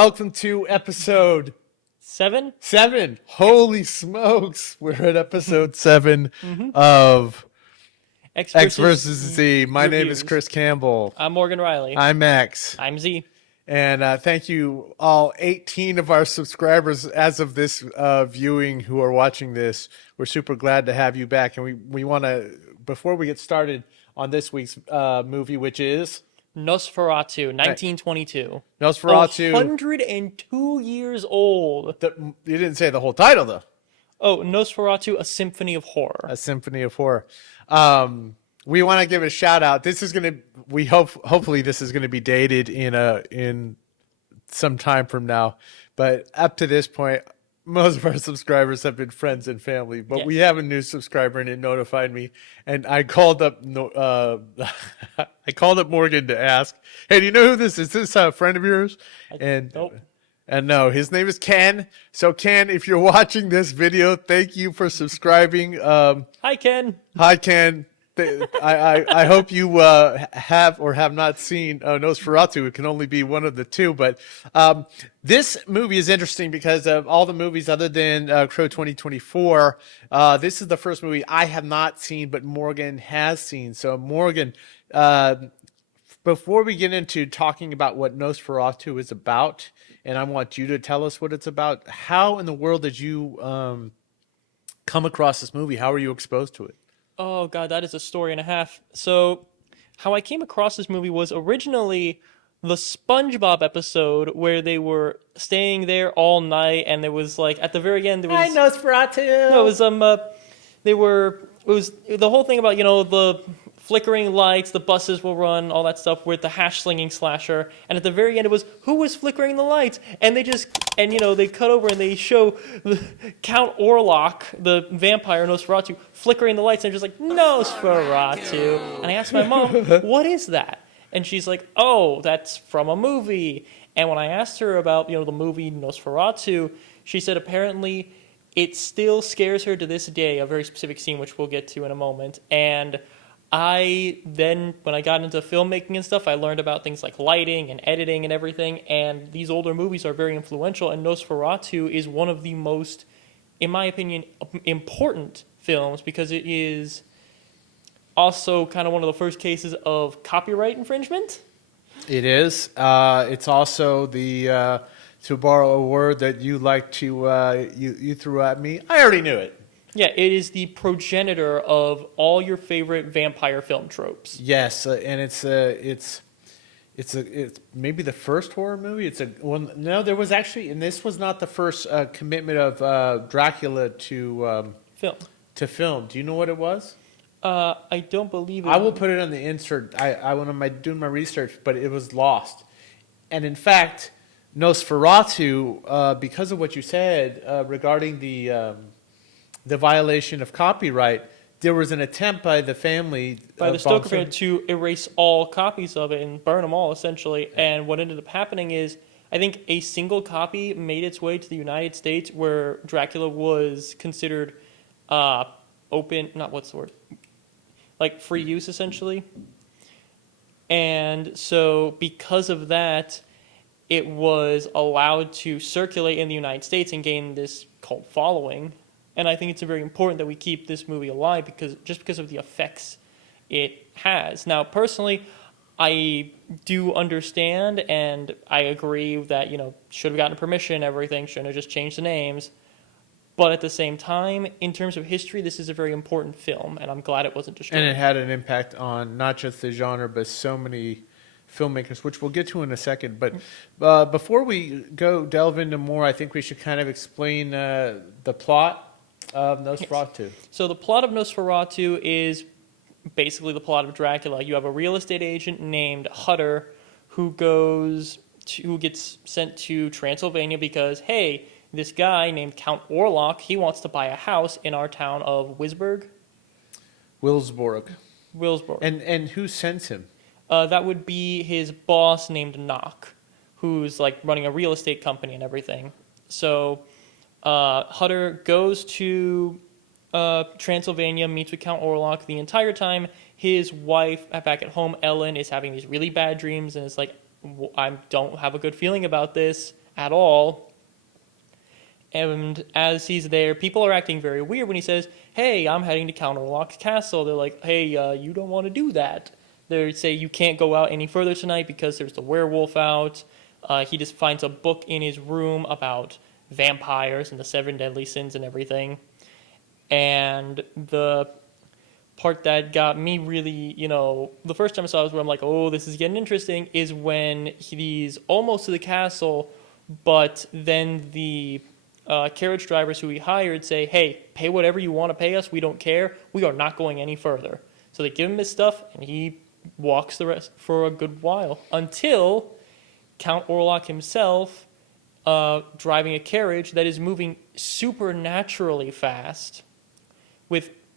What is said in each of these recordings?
Welcome to episode Seven? 7. Holy smokes. We're at episode 7 Mm-hmm. of X X versus Z. My name is reviews. Chris Campbell. I'm Morgan Riley. I'm Max. I'm Z. And thank you, all 18 of our subscribers as of this viewing who are watching this. We're super glad to have you back. And we want to, before we get started on this week's movie, which is Nosferatu, 1922. Nosferatu. 102 years old. You didn't say the whole title, though. Oh, Nosferatu, A Symphony of Horror. A Symphony of Horror. We want to give a shout out. This is going to, hopefully this is going to be dated in some time from now. But up to this point, most of our subscribers have been friends and family. But we have a new subscriber and it notified me. And I called up, I called up Morgan to ask, hey, do you know who this is? Is this a friend of yours? Nope. And no, his name is Ken. So Ken, if you're watching this video, thank you for subscribing. Hi, Ken. Hi, Ken. I hope you have or have not seen Nosferatu. It can only be one of the two. But this movie is interesting because of all the movies other than Crow 2024. This is the first movie I have not seen, but Morgan has seen. So Morgan, before we get into talking about what Nosferatu is about, and I want you to tell us what it's about, how in the world did you come across this movie? How were you exposed to it? Oh, God, that is a story and a half. So, how I came across this movie was originally the SpongeBob episode where they were staying there all night, and there was, like, at the very end, there was... Hi, Nosferatu! No, it was the whole thing about, the flickering lights, the buses will run, all that stuff with the hash-slinging slasher, and at the very end it was, who was flickering the lights? And they cut over and they show Count Orloff, the vampire Nosferatu, flickering the lights, and just like, Nosferatu. And I asked my mom, what is that? And she's like, oh, that's from a movie. And when I asked her about, the movie Nosferatu, she said apparently it still scares her to this day, a very specific scene, which we'll get to in a moment. And when I got into filmmaking and stuff, I learned about things like lighting and editing and everything, and these older movies are very influential, and Nosferatu is one of the most, in my opinion, important films because it is also kind of one of the first cases of copyright infringement. It is. It's also the, to borrow a word that you like to, you threw at me. I already knew it. Yeah, it is the progenitor of all your favorite vampire film tropes. Yes, and it's maybe the first horror movie. No, there was actually, and this was not the first commitment of Dracula to film. Do you know what it was? I don't believe it. I will put it on the insert. When I'm doing my research, but it was lost. And in fact, Nosferatu, because of what you said regarding the violation of copyright, there was an attempt by the family, by the Stoker family, to erase all copies of it and burn them all, essentially. And what ended up happening is, I think a single copy made its way to the United States, where Dracula was considered free use, essentially. And so, because of that, it was allowed to circulate in the United States and gain this cult following. And I think it's very important that we keep this movie alive because of the effects it has. Now, personally, I do understand and I agree that, should have gotten permission and everything, shouldn't have just changed the names. But at the same time, in terms of history, this is a very important film, and I'm glad it wasn't destroyed. And it had an impact on not just the genre, but so many filmmakers, which we'll get to in a second. But before we delve into more, I think we should kind of explain the plot of Nosferatu. Yes. So the plot of Nosferatu is basically the plot of Dracula. You have a real estate agent named Hutter who gets sent to Transylvania because, hey, this guy named Count Orloff, he wants to buy a house in our town of Wilsborg. And who sends him? That would be his boss named Knock, who's like running a real estate company and everything. So Hutter goes to Transylvania, meets with Count Orloff. The entire time, his wife back at home, Ellen, is having these really bad dreams and is like, I don't have a good feeling about this. at all. And as he's there, people are acting very weird when he says, "Hey, I'm heading to Count Orloff's castle." They're like, "Hey, you don't want to do that." They say you can't go out any further tonight because there's the werewolf out. He just finds a book in his room about vampires and the 7 deadly sins and everything. And the part that got me really, the first time I saw it was where I'm like, oh, this is getting interesting, is when he's almost to the castle, but then the carriage drivers who he hired say, "Hey, pay whatever you want to pay us. We don't care. We are not going any further." So they give him his stuff, and he walks the rest for a good while until Count Orloff himself, driving a carriage that is moving supernaturally fast.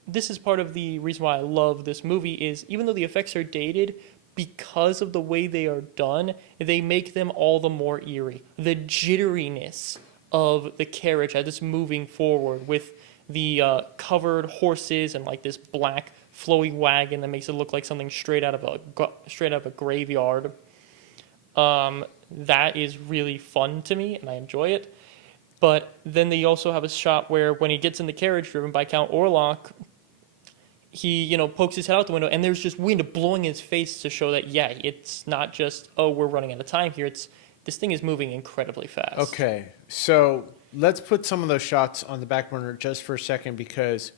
This is part of the reason why I love this movie is even though the effects are dated, because of the way they are done, they make them all the more eerie. The jitteriness of the carriage as it's moving forward with the covered horses and like this black flowy wagon that makes it look like something straight out of a graveyard. That is really fun to me, and I enjoy it. But then they also have a shot where when he gets in the carriage driven by Count Orloff, he, pokes his head out the window, and there's just wind blowing in his face to show that, yeah, it's not just, oh, we're running out of time here. This thing is moving incredibly fast. Okay, so let's put some of those shots on the back burner just for a second because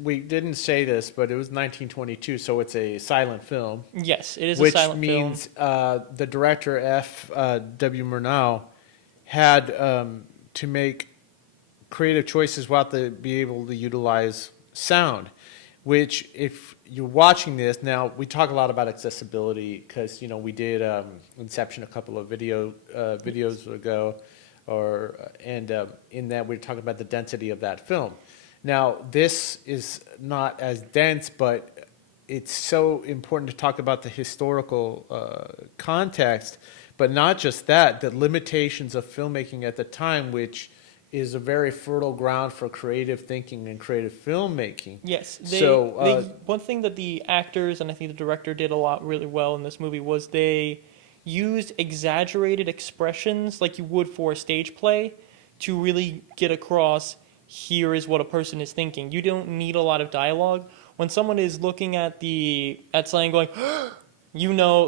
we didn't say this, but it was 1922, so it's a silent film. Yes, it is a silent film. Which means the director, F.W. Murnau, had to make creative choices while to be able to utilize sound, which if you're watching this, now we talk a lot about accessibility because, we did Inception a couple of videos ago, and in that we're talking about the density of that film. Now, this is not as dense, but it's so important to talk about the historical context, but not just that, the limitations of filmmaking at the time, which is a very fertile ground for creative thinking and creative filmmaking. Yes. One thing that the actors, and I think the director did really well in this movie, was they used exaggerated expressions like you would for a stage play to really get across, here is what a person is thinking. You don't need a lot of dialogue. When someone is looking at something going,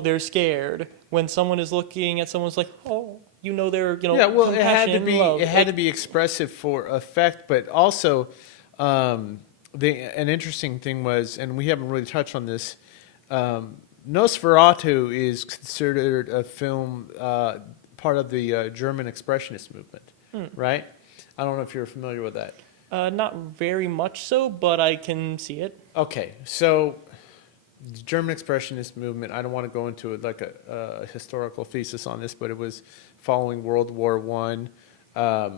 they're scared. When someone is looking at someone's like, oh, they're, yeah, well, it had to compassion, be love. it had to be expressive for effect, but also an interesting thing was, and we haven't really touched on this, Nosferatu is considered a film part of the German Expressionist movement, right? I don't know if you're familiar with that. Not very much so, but I can see it. Okay, so the German Expressionist movement, I don't want to go into a historical thesis on this, but it was following World War I.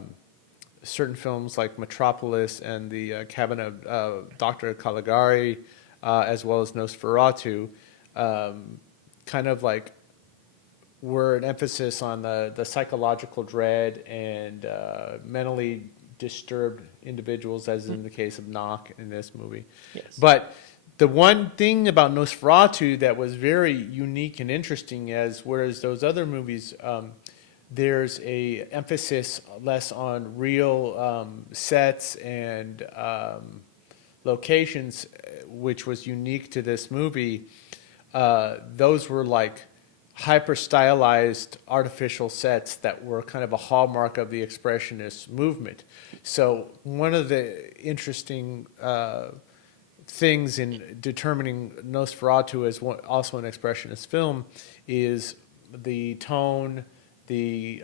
Certain films like Metropolis and the Cabinet of Dr. Caligari, as well as Nosferatu, kind of like were an emphasis on the psychological dread and mentally disturbed individuals, as in the case of Knock in this movie. Yes. But the one thing about Nosferatu that was very unique and interesting, whereas those other movies, there's a emphasis less on real sets and locations, which was unique to this movie. Those were like hyper stylized artificial sets that were kind of a hallmark of the expressionist movement. So one of the interesting things in determining Nosferatu as also an expressionist film is the tone, the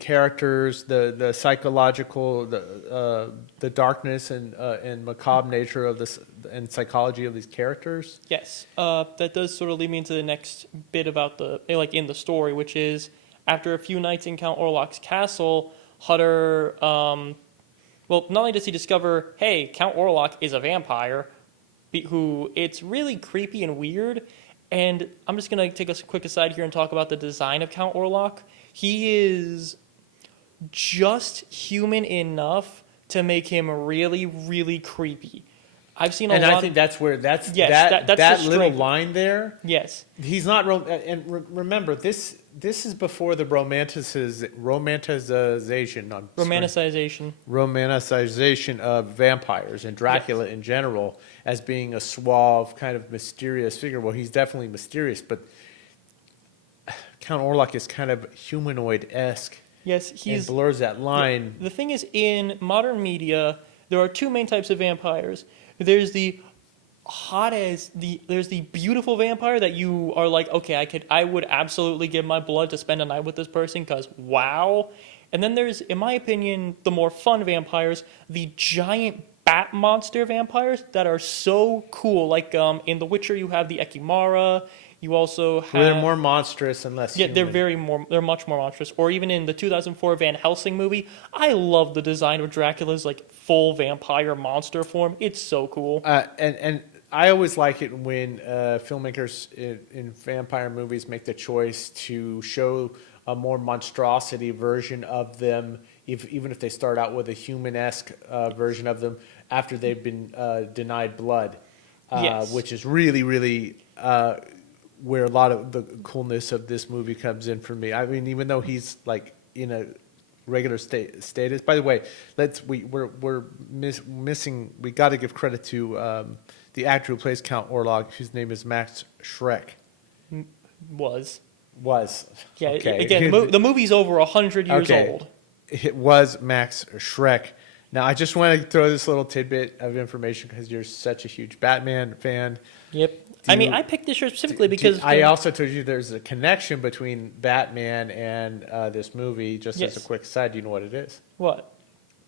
characters, the psychological, the darkness and macabre nature of this and psychology of these characters. Yes, that does sort of lead me into the next bit about in the story, which is after a few nights in Count Orloff's castle, Hutter, not only does he discover, hey, Count Orloff is a vampire, who it's really creepy and weird. And I'm just going to take a quick aside here and talk about the design of Count Orloff. He is just human enough to make him really, really creepy. I've seen a And lot. I think that's where that's Yes, that's that the little strength. line there. Yes. He's not. Remember, this is before the romanticization. Romanticization. Romanticization of vampires and Dracula in general as being a suave, kind of mysterious figure. Well, he's definitely mysterious, but Count Orloff is kind of humanoid-esque Yes, and he's. blurs that line. The thing is, in modern media, there are two main types of vampires. There's the there's the beautiful vampire that you are like, okay, I would absolutely give my blood to spend a night with this person because wow. And then there's, in my opinion, the more fun vampires, the giant bat monster vampires that are so cool. Like in The Witcher, you have the Ekimara. You also have. Where they're more monstrous and less Yeah, human. they're much more monstrous. Or even in the 2004 Van Helsing movie, I love the design of Dracula's like full vampire monster form. It's so cool. And I always like it when filmmakers in vampire movies make the choice to show a more monstrosity version of them, even if they start out with a human-esque version of them after they've been denied blood, Yes. which is really, really where a lot of the coolness of this movie comes in for me. I mean, even though he's like in a regular status. By the way, we're missing. We got to give credit to the actor who plays Count Orloff, whose name is Max Shreck. Was. Yeah, Okay. again, the movie's over 100 years old. It was Max Shreck. Now, I just want to throw this little tidbit of information because you're such a huge Batman fan. Yep. I picked this shirt specifically because I also told you there's a connection between Batman and this movie. Just as a Yes. quick side, do you know what it is? What?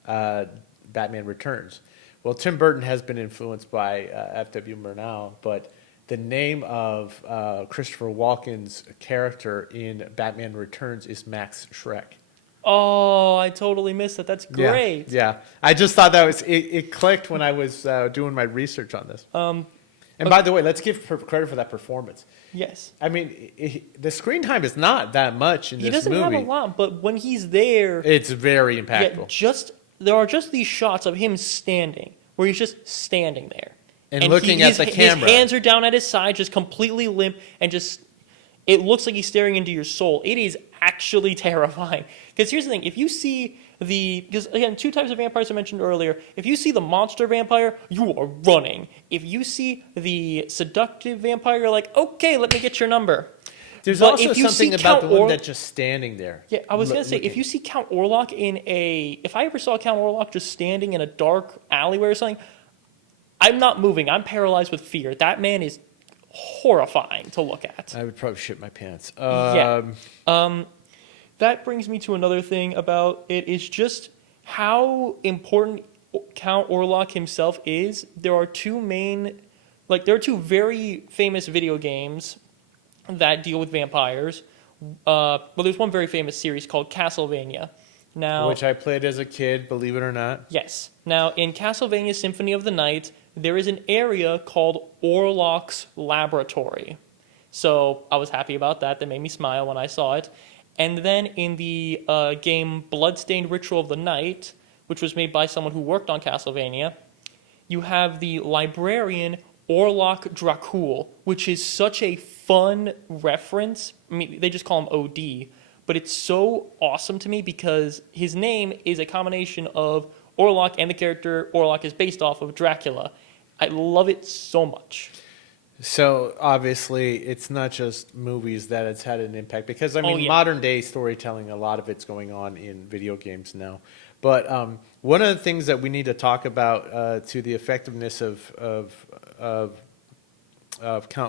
Batman Returns. Well, Tim Burton has been influenced by F.W. Murnau, but the name of Christopher Walken's character in Batman Returns is Max Shreck. Oh, I totally missed that. That's great. Yeah. I just thought that was it clicked when I was doing my research on this. And by the way, let's give credit for that performance. Yes. I mean, the screen time is not that much in this movie. He doesn't have a lot, but when he's there, it's very impactful. There are just these shots of him standing, where he's just standing there. And looking at the camera. His hands are down at his side, just completely limp, and just, it looks like he's staring into your soul. It is actually terrifying. Because here's the thing, if you see because again, two types of vampires I mentioned earlier. If you see the monster vampire, you are running. If you see the seductive vampire, you're like, okay, let me get your number. There's But also if you something see about the Count one that's just standing there. Yeah, I was going to say, if you see Count Orloff if I ever saw Count Orloff just standing in a dark alleyway or something, I'm not moving. I'm paralyzed with fear. That man is horrifying to look at. I would probably shit my pants. That brings me to another thing about it is just how important Count Orloff himself is. There are two very famous video games that deal with vampires. Well, there's one very famous series called Castlevania. Now, Which I played as a kid, believe it or not. yes. Now, in Castlevania Symphony of the Night, there is an area called Orloff's Laboratory. So I was happy about that. That made me smile when I saw it. And then in the game Bloodstained Ritual of the Night, which was made by someone who worked on Castlevania, you have the librarian Orloff Dracula, which is such a fun reference. I mean, they just call him OD, but it's so awesome to me because his name is a combination of Orloff and the character Orloff is based off of Dracula. I love it so much. So obviously, it's not just movies that it's had an impact because modern day storytelling, a lot of it's going on in video games now. But one of the things that we need to talk about to the effectiveness of Count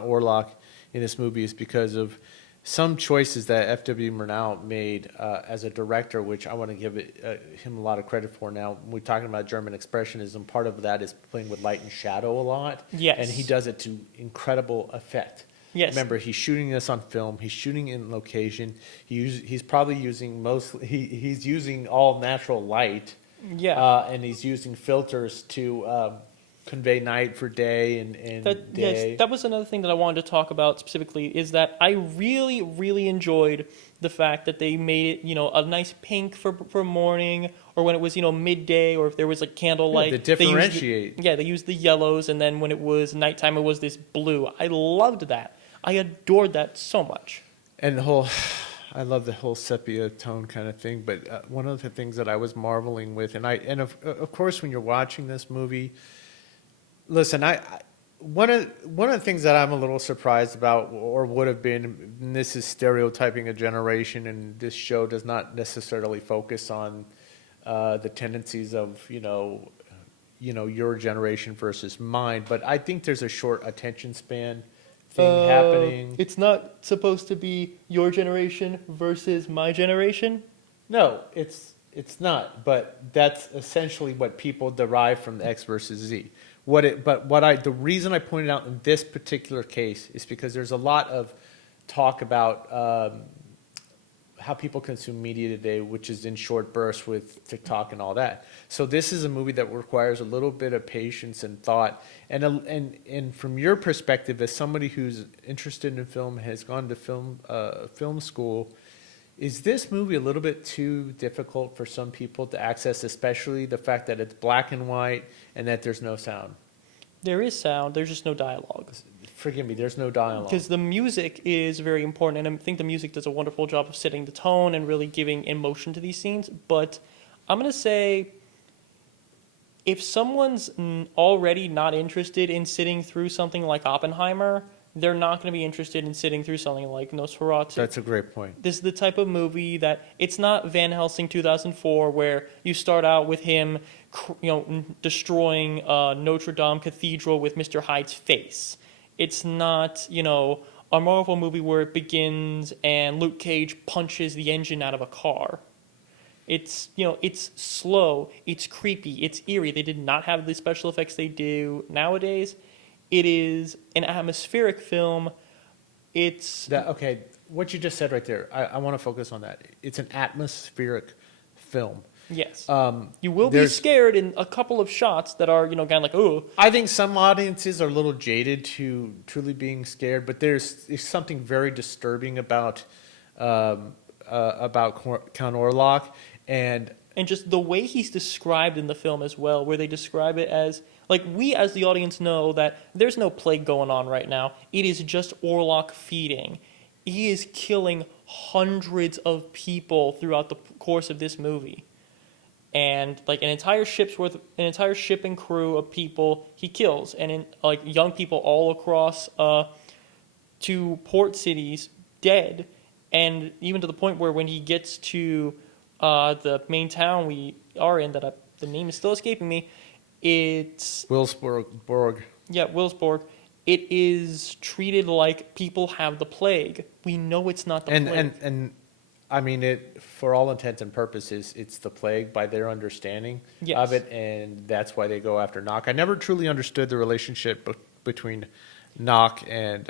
Orloff in this movie is because of some choices that F.W. Murnau made as a director, which I want to give him a lot of credit for. Now, we're talking about German expressionism. Part of that is playing with light and shadow a lot. Yes. And he does it to incredible effect. Yes. Remember, he's shooting this on film. He's shooting in location. He's probably using he's using all natural light. Yeah. And he's using filters to convey night for day and day. Yes, that was another thing that I wanted to talk about specifically, is that I really, really enjoyed the fact that they made it, a nice pink for morning, or when it was, midday, or if there was like candlelight. To differentiate. They used the yellows, and then when it was nighttime, it was this blue. I loved that. I adored that so much. And I love the whole sepia tone kind of thing. But one of the things that I was marveling with, and of course, when you're watching this movie, listen, one of the things that I'm a little surprised about, or would have been, and this is stereotyping a generation, and this show does not necessarily focus on the tendencies of your generation versus mine, but I think there's a short attention span thing happening. It's not supposed to be your generation versus my generation. No, it's not, but that's essentially what people derive from X versus Z. The reason I pointed out in this particular case is because there's a lot of talk about how people consume media today, which is in short bursts with TikTok and all that. So this is a movie that requires a little bit of patience and thought. And from your perspective, as somebody who's interested in film, has gone to film school, is this movie a little bit too difficult for some people to access, especially the fact that it's black and white and that there's no sound? There is sound, there's just no dialogue. Forgive me, there's no dialogue. Because the music is very important, and I think the music does a wonderful job of setting the tone and really giving emotion to these scenes. But I'm going to say, if someone's already not interested in sitting through something like Oppenheimer, they're not going to be interested in sitting through something like Nosferatu. That's a great point. This is the type of movie that, it's not Van Helsing 2004, where you start out with him, destroying Notre Dame Cathedral with Mr. Hyde's face. It's not, a Marvel movie where it begins and Luke Cage punches the engine out of a car. It's, it's slow, it's creepy, it's eerie. They did not have the special effects they do nowadays. It is an atmospheric film. Okay, what you just said right there, I want to focus on that. It's an atmospheric film. Yes. You will be scared in a couple of shots that are, kind of like, oh. I think some audiences are a little jaded to truly being scared, but there's something very disturbing about Count Orloff, and just the way he's described in the film as well, where they describe it as, like, we as the audience know that there's no plague going on right now. It is just Orloff feeding. He is killing hundreds of people throughout the course of this movie. And like an entire ship and crew of people he kills, and young people all across 2 port cities dead, and even to the point where when he gets to the main town we are in, the name is still escaping me, it's Wilsborg. Yeah, Wilsborg. It is treated like people have the plague. We know it's not the plague. And I mean, for all intents and purposes, it's the plague by their understanding of it, and that's why they go after Nock. I never truly understood the relationship between Nock and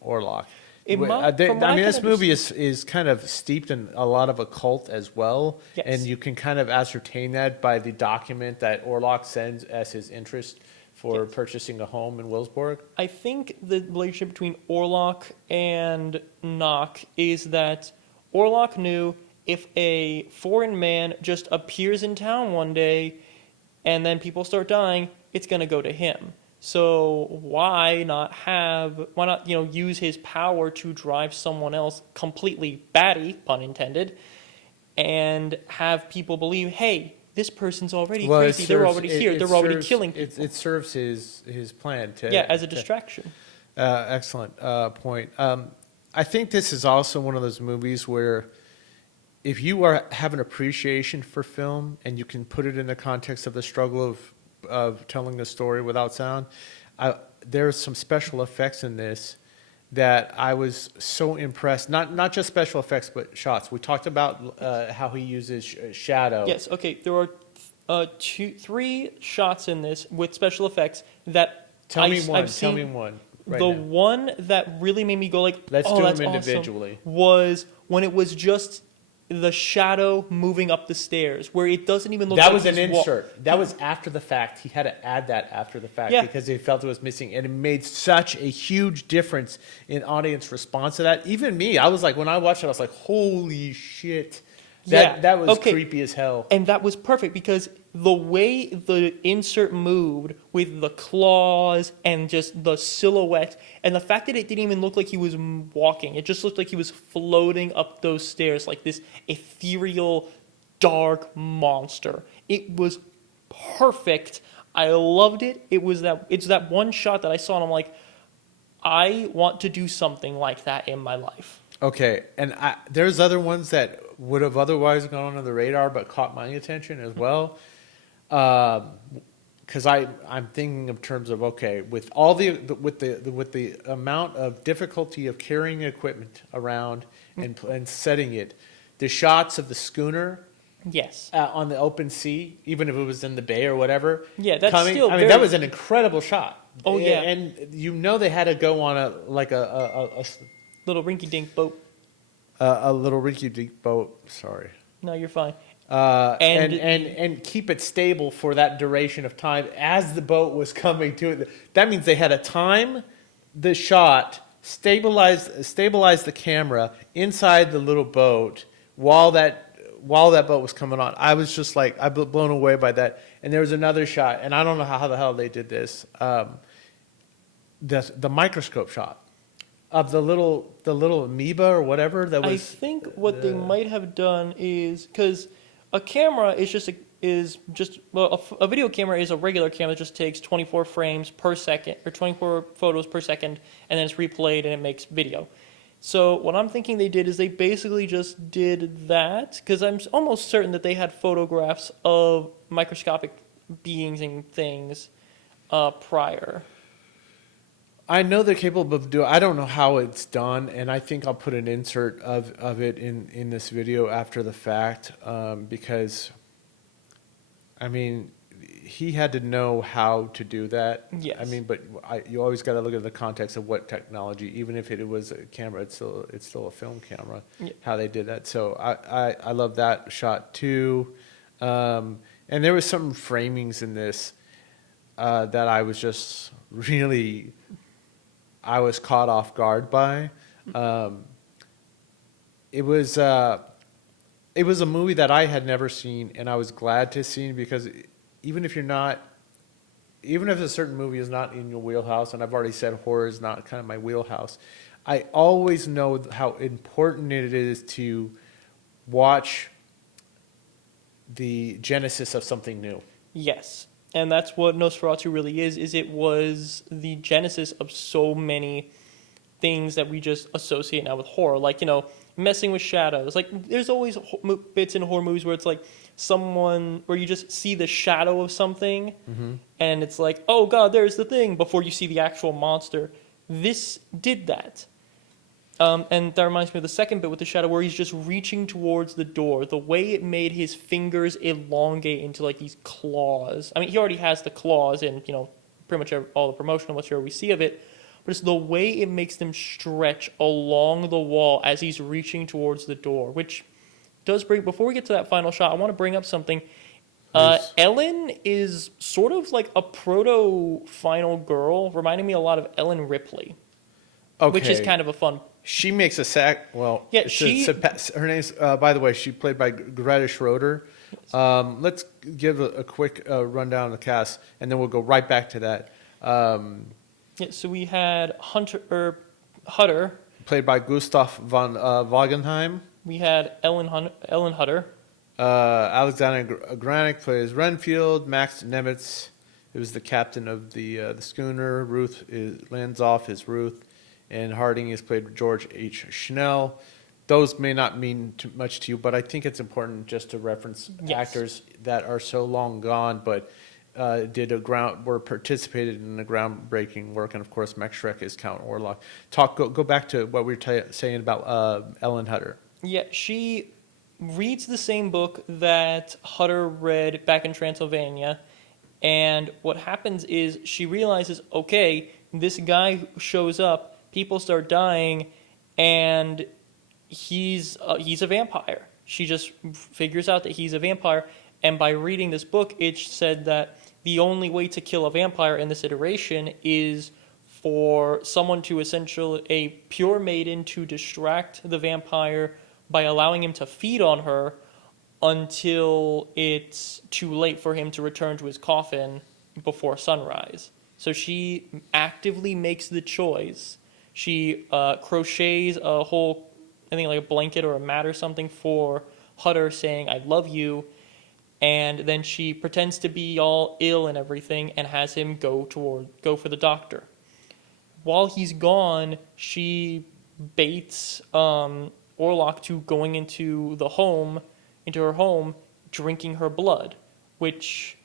Orloff. This movie is kind of steeped in a lot of occult as well, and you can kind of ascertain that by the document that Orloff sends as his interest for purchasing a home in Wilsborg. I think the relationship between Orloff and Nock is that Orloff knew if a foreign man just appears in town one day and then people start dying, it's going to go to him. So why not use his power to drive someone else completely batty, pun intended, and have people believe, hey, this person's already crazy. They're already here. They're already killing people. It serves his plan as a distraction. Excellent point. I think this is also one of those movies where if you have an appreciation for film and you can put it in the context of the struggle of telling a story without sound, there's some special effects in this that I was so impressed. Not just special effects, but shots. We talked about how he uses shadow. Yes. Okay. There are 3 shots in this with special effects that Tell me one. Right now. One that really made me go like, let's do them that's individually. Awesome, was when it was just the shadow moving up the stairs, where it doesn't even look That like was an he's insert. That was after the fact. He had to add that after the fact Yeah. because he felt it was missing, and it made such a huge difference in audience response to that. Even me, I was like, when I watched it, I was like, "Holy shit!" That was Okay. creepy as hell. And that was perfect because the way the insert moved with the claws and just the silhouette, and the fact that it didn't even look like he was walking, it just looked like he was floating up those stairs like this ethereal, dark monster. It was perfect. I loved it. It's that one shot that I saw and I'm like, I want to do something like that in my life. Okay, and there's other ones that would have otherwise gone under the radar but caught my attention as well. Because I'm thinking of terms of, okay, with all with the amount of difficulty of carrying equipment around and setting it, the shots of the schooner Yes. on the open sea, even if it was in the bay or whatever. Yeah, that's still I mean, very- that was an incredible shot. Oh, yeah. And they had to go on a Little rinky-dink boat. little rinky-dink boat. Sorry. No, you're fine. And keep it stable for that duration of time as the boat was coming to it. That means they had to time the shot, stabilize the camera inside the little boat while that boat was coming on. I was just like, I was blown away by that. And there was another shot, and I don't know how the hell they did this. The microscope shot of the little amoeba or whatever that was. I think what they might have done is because a camera is just a video camera is a regular camera that just takes 24 frames per second or 24 photos per second, and then it's replayed and it makes video. So what I'm thinking they did is they basically just did that because I'm almost certain that they had photographs of microscopic beings and things prior. I know they're capable of doing. I don't know how it's done, and I think I'll put an insert of it in this video after the fact, because, I mean, he had to know how to do that. Yes. I mean, but you always got to look at the context of what technology. Even if it was a camera, it's still a film camera. Yeah. How they did that. So I love that shot too, and there was some framings in this that I was just really. I was caught off guard by. It was a movie that I had never seen, and I was glad to see because even if a certain movie is not in your wheelhouse, and I've already said horror is not kind of my wheelhouse, I always know how important it is to watch the genesis of something new. Yes. And that's what Nosferatu really is it was the genesis of so many things that we just associate now with horror. Like, messing with shadows. Like, there's always bits in horror movies where it's like where you just see the shadow of something, and it's like, oh god, there's the thing, before you see the actual monster. This did that. And that reminds me of the second bit with the shadow where he's just reaching towards the door. The way it made his fingers elongate into like these claws. I mean, he already has the claws in, pretty much all the promotional material we see of it. But it's the way it makes them stretch along the wall as he's reaching towards the door. Which does before we get to that final shot, I want to bring up something. Please. Ellen is sort of like a proto-final girl, reminding me a lot of Ellen Ripley. Okay. Which is kind of a fun. She makes a sack. Well, Yeah, her name's. By the way, she played by Greta Schroeder. Let's give a quick rundown of the cast, and then we'll go right back to that. Yeah, so we had Hutter. Played by Gustav von Wagenheim. We had Ellen Hutter. Alexander Granick plays Renfield. Max Nemitz, who was the captain of the schooner. Ruth Lanzoff is Ruth. And Harding is played by George H. Schnell. Those may not mean too much to you, but I think it's important just to reference actors that are so long gone, but were participated in the groundbreaking work. And of course, Max Shreck is Count Orloff. Go back to what we were saying about Ellen Hutter. Yeah, she reads the same book that Hutter read back in Transylvania. And what happens is she realizes, okay, this guy shows up, people start dying, and he's a vampire. She just figures out that he's a vampire, and by reading this book, it said that the only way to kill a vampire in this iteration is for someone to essentially, a pure maiden, to distract the vampire by allowing him to feed on her until it's too late for him to return to his coffin before sunrise. So she actively makes the choice. She crochets a whole, I think like a blanket or a mat or something for Hutter, saying, "I love you." And then she pretends to be all ill and everything and has him go for the doctor. While he's gone, she baits Orloff to going into her home, drinking her blood, which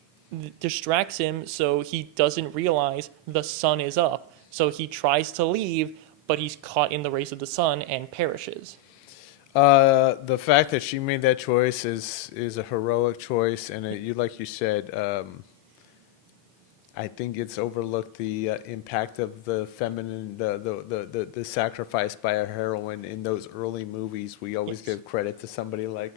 distracts him so he doesn't realize the sun is up. So he tries to leave, but he's caught in the rays of the sun and perishes. The fact that she made that choice is a heroic choice, and like you said, I think it's overlooked the impact of the feminine, the sacrifice by a heroine in those early movies. We always give credit to somebody like,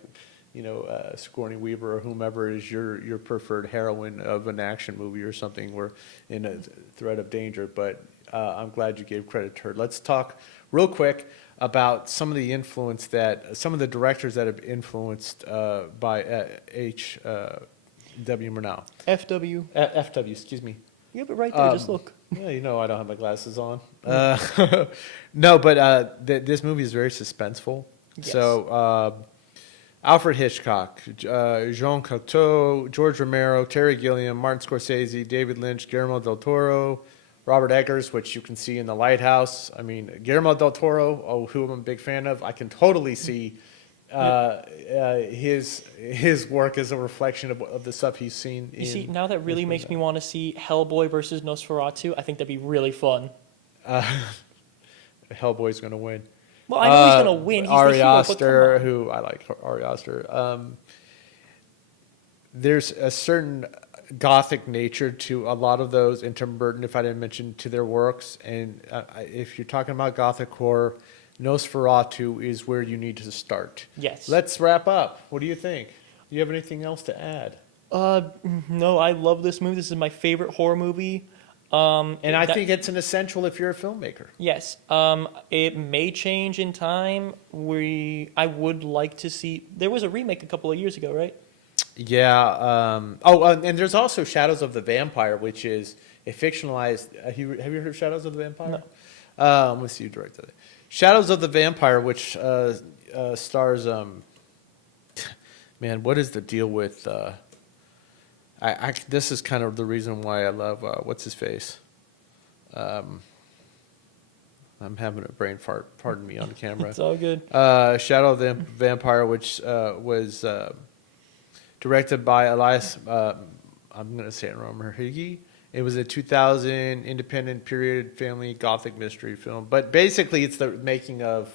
Sigourney Weaver or whomever is your preferred heroine of an action movie or something, or in a threat of danger. But I'm glad you gave credit to her. Let's talk real quick about some of the directors that have influenced by W. Murnau. FW. FW, excuse me. You have it right there. Just look. Yeah, I don't have my glasses on. No, but this movie is very suspenseful. Yes. So Alfred Hitchcock, Jean Cocteau, George Romero, Terry Gilliam, Martin Scorsese, David Lynch, Guillermo del Toro, Robert Eggers, which you can see in The Lighthouse. I mean, Guillermo del Toro, who I'm a big fan of, I can totally see his work as a reflection of the stuff he's seen. You see, now that really makes me want to see Hellboy versus Nosferatu. I think that'd be really fun. Hellboy's going to win. Well, I know he's going to win. He's Ari the hero, but Aster, come on. who I like Ari Aster. There's a certain gothic nature to a lot of those, and Tim Burton, if I didn't mention, to their works. And if you're talking about gothic horror, Nosferatu is where you need to start. Yes. Let's wrap up. What do you think? Do you have anything else to add? No, I love this movie. This is my favorite horror movie. And I think it's an essential if you're a filmmaker. Yes. It may change in time. I would like to see. There was a remake a couple of years ago, right? Yeah. And there's also Shadows of the Vampire, which is a fictionalized. Have you heard of Shadows of the Vampire? No. Let's see who directed it. Shadows of the Vampire, which stars. Man, what is the deal with? This is kind of the reason why I love what's his face. I'm having a brain fart. Pardon me on the camera. It's all good. Shadow of the Vampire, which was directed by Elias. I'm going to say it wrong. Merhigi. It was a 2000 independent period family gothic mystery film. But basically, it's the making of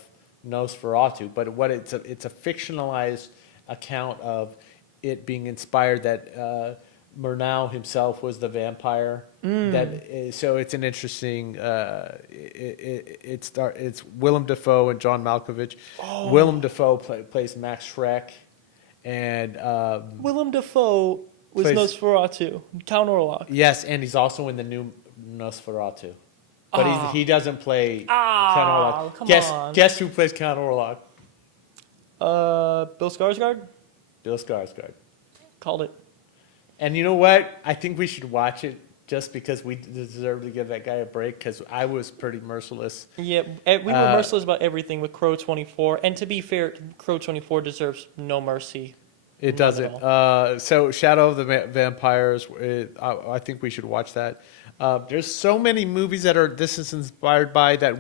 Nosferatu. But it's a fictionalized account of it being inspired that Murnau himself was the vampire. So it's an interesting. It's Willem Dafoe and John Malkovich. Oh. Willem Dafoe plays Max Shreck, and Willem Dafoe was Nosferatu. Count Orloff. Yes, and he's also in the new Nosferatu, but he doesn't play Count Orloff. Come on. Guess who plays Count Orloff? Bill Skarsgård. Bill Skarsgård. Called it. And you know what? I think we should watch it just because we deserve to give that guy a break, because I was pretty merciless. Yeah, we were merciless about everything with Crow 24. And to be fair, Crow 24 deserves no mercy. It doesn't. So Shadow of the Vampires, I think we should watch that. There's so many movies this is inspired by that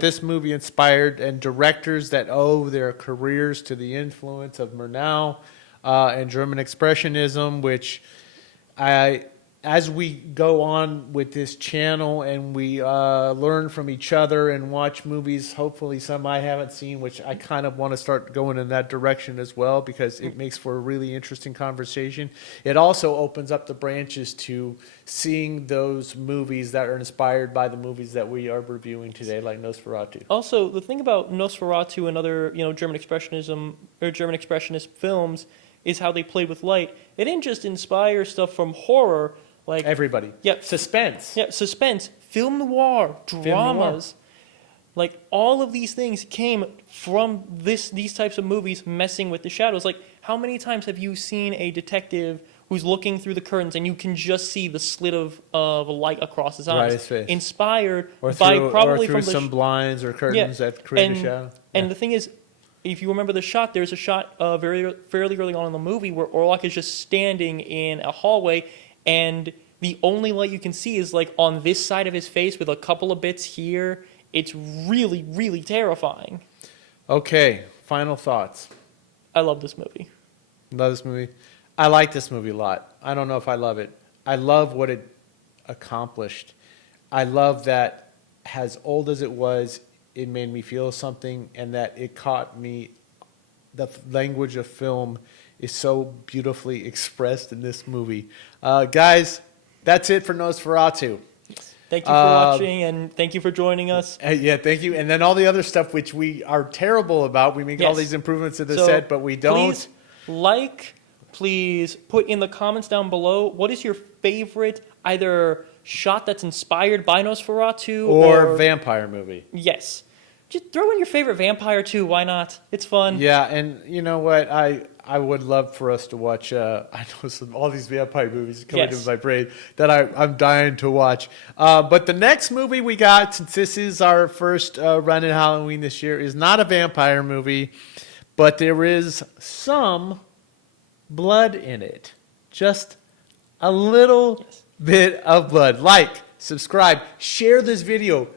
this movie inspired, and directors that owe their careers to the influence of Murnau and German Expressionism, which as we go on with this channel and we learn from each other and watch movies, hopefully some I haven't seen, which I kind of want to start going in that direction as well, because it makes for a really interesting conversation. It also opens up the branches to seeing those movies that are inspired by the movies that we are reviewing today, like Nosferatu. Also, the thing about Nosferatu and other, German expressionism or German expressionist films is how they played with light. It didn't just inspire stuff from horror, like Everybody. Yep. Suspense. yeah, suspense, film noir, dramas. Like all of these things came from these types of movies messing with the shadows. Like how many times have you seen a detective who's looking through the curtains and you can just see the slit of a light across his eyes, Right, his face. inspired Or by through, probably or through from the some blinds or curtains that create a shadow. and Yeah. the thing is, if you remember the shot, there's a shot fairly early on in the movie where Orloff is just standing in a hallway, and the only light you can see is like on this side of his face with a couple of bits here. It's really, really terrifying. Okay, final thoughts. I love this movie. Love this movie. I like this movie a lot. I don't know if I love it. I love what it accomplished. I love that, as old as it was, it made me feel something, and that it caught me. The language of film is so beautifully expressed in this movie. Guys, that's it for Nosferatu. Thank you for watching, and thank you for joining us. Yeah, thank you. And then all the other stuff which we are terrible about. We make all Yes. these improvements to the So, set, but we don't. Please put in the comments down below, what is your favorite either shot that's inspired by Nosferatu or vampire movie. Yes. Just throw in your favorite vampire too. Why not? It's fun. Yeah, and you know what? I would love for us to watch. I know all these vampire movies coming Yes. into my brain that I'm dying to watch. But the next movie we got, since this is our first run in Halloween this year, is not a vampire movie, but there is some blood in it. Just a little bit of blood. Like, subscribe, share this video.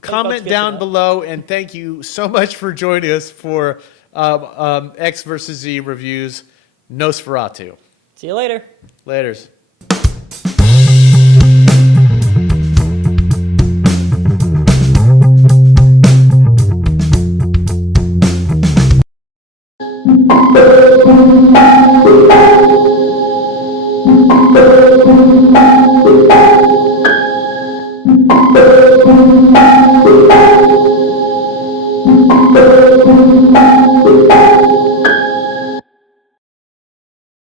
Comment down below, and thank you so much for joining us for X versus Z reviews Nosferatu. See you later. Laters. Thank you.